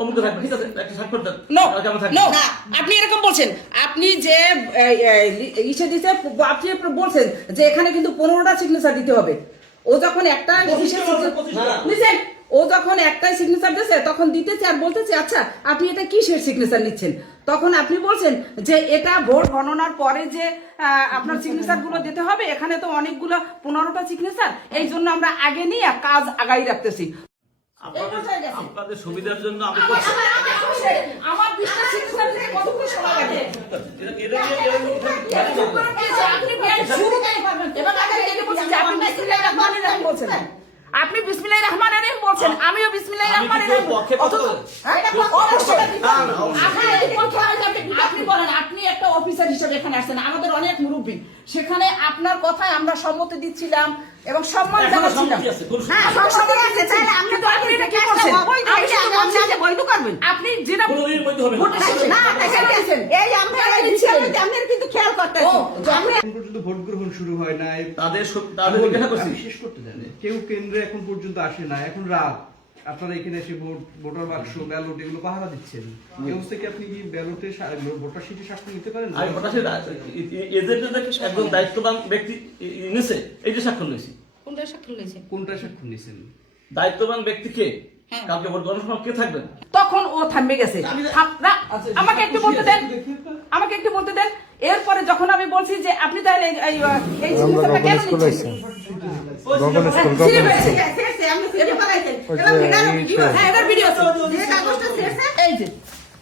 অমুকে থাকবে, ঠিক আছে একটা স্বাক্ষর দেন। নো কালকে আমরা থাকবো। নো আপনি এরকম বলছেন, আপনি যে ইসে দিতে আপনি বলছেন যে এখানে কিন্তু 15টা সিগনেচার দিতে হবে। ও যখন একটা লিসেন, ও যখন একটাই সিগনেচার দিয়েছে তখন দিতেছে আর বলতেছে আচ্ছা আপনি এটা কিসের সিগনেচার নিচ্ছেন, তখন আপনি বলছেন যে এটা ভোট গণনার পরে যে আপনার সিগনেচার গুলো দিতে হবে, এখানে তো অনেকগুলো 15টা সিগনেচার, এই জন্য আমরা আগে নিয়ে কাজ আগাই রাখতেছি। আপনাদের সুবিধার জন্য আমি আমার 20টা সিগনেচার দিতে কতক্ষণ সময় লাগে? আপনি বিসমিল্লাহির রহমানির রহিম বলছেন, আমিও বিসমিল্লাহির রহমানির রহিম। আপনি বলেন, আপনি একটা অফিসার হিসেবে এখানে আসছেন, আমাদের অনেক মুরব্বী, সেখানে আপনার কথায় আমরা সম্মতি দিচ্ছিলাম এবং সম্মান জানাচ্ছিলাম। আপনি যেটা ভোট গ্রহণ শুরু হয় নাই, তাদের শেষ করতে দেন, কেউ কেন্দ্রে এখন পর্যন্ত আসে না, এখন রাত, আপনারা এখানে এসে ভোটার বাক্স ব্যালট এগুলো পাহারা দিচ্ছেন, এই অবস্থায় কি আপনি কি ব্যালটে ভোটার শিটে স্বাক্ষর নিতে পারেন? আমি ভোটার এজেন্টদের একজন দায়িত্ববান ব্যক্তি নিছে, এই যে স্বাক্ষর লইছি। কোনটা স্বাক্ষর নিয়েছেন? কোনটা স্বাক্ষর নিয়েছেন? দায়িত্ববান ব্যক্তিকে কালকে ভোট গণনার সময় কে থাকবেন? তখন ও থামবে গেছে। আমাকে একটু বলতে দেন, আমাকে একটু বলতে দেন। এরপরে যখন আমি বলছি যে আপনি তাহলে এই সিগনেচারটা কেন নিচ্ছেন? এই যে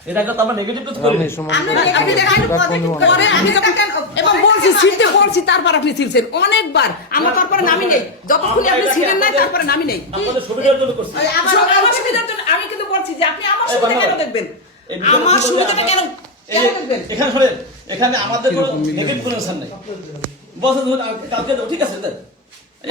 এটা তো আমরা নেগেটিভ কিছু করি না। এবং বলছি ছিলতে বলছি, তারপর আপনি ছিলছেন অনেকবার, আমার তারপরে নামি নেই, যতক্ষণ আপনি ছিলেন না তারপরে নামি নেই। আপনাদের সুবিধার জন্য করছি। আমার সুবিধার জন্য আমি কিন্তু বলছি যে আপনি আমার সুবিধা কেন দেখবেন, আমার সুবিধাটা কেন দেখবেন? এখানে শুনেন, এখানে আমাদের কোনো নেগেটিভ কোনো ইনসান নাই। বসে কালকে ঠিক আছে দেন,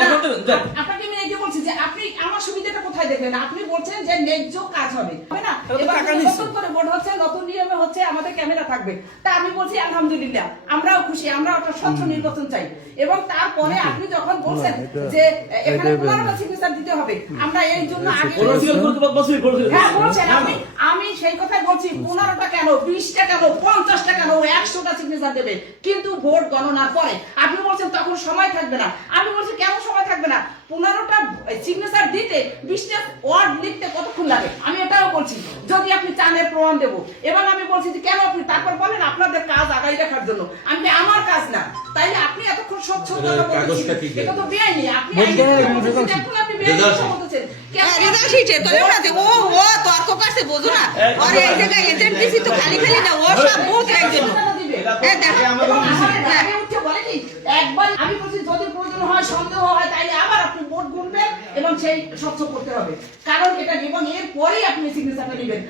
এখন দেবেন দেন। আপনাকে আমি এই যে বলছি যে আপনি আমার সুবিধাটা কোথায় দেখবেন? আপনি বলছেন যে ন্যায্য কাজ হবে, হবে না? এবার নতুন করে ভোট হচ্ছে, নতুন নিয়মে হচ্ছে, আমাদের ক্যামেরা থাকবে, তা আমি বলছি আলহামদুলিল্লাহ, আমরাও খুশি, আমরা একটা স্বচ্ছ নির্বাচন চাই। এবং তারপরে আপনি যখন বলছেন যে এখানে 15টা সিগনেচার দিতে হবে, আমরা এই জন্য আগে হ্যাঁ বলছেন, আমি সেই কথাই বলছি, 15টা কেন, 20টা কেন, 50টা কেন, 100টা সিগনেচার দেবে, কিন্তু ভোট গণনার পরে। আপনি বলছেন তখন সময় থাকবে না, আমি বলছি কেন সময় থাকবে না? 15টা সিগনেচার দিতে 20টা ওয়ার্ড লিখতে কতক্ষণ লাগে? আমি এটাও বলছি, যদি আপনি চানের প্রমাণ দেবো। এবং আমি বলছি যে কেন আপনি তারপর বলেন আপনাদের কাজ আগাই রাখার জন্য, আমি আমার কাজ না, তাইলে আপনি এতক্ষণ স্বচ্ছ কথা বলছেন, এটা তো বেআইনি। আপনি এখন আপনি বেআইনি কথা বলতেছেন। একবার আমি বলছি যদি প্রয়োজন হয়, সন্দেহ হয়, তাইলে আবার আপনি ভোট গুনবেন এবং সেই স্বচ্ছ করতে হবে, কারণ এটা এবং এর পরেই আপনি সিগনেচারটা নেবেন।